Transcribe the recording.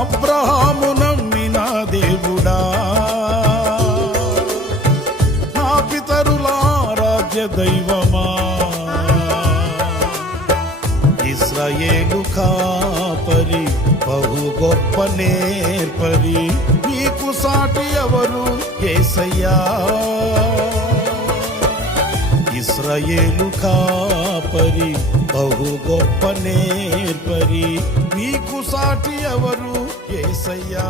అబ్రహాము నమ్మిన దేవుడా, నా పితరుల ఆరాధ్య దైవమా, ఇశ్రాయేలు కాపరి బహు గొప్ప నేర్పరి, నీకు సాటి ఎవరు యేసయ్యా. ఇశ్రాయేలు కాపరి బహు గొప్ప నేర్పరి, నీకు సాటి ఎవరు యేసయ్యా.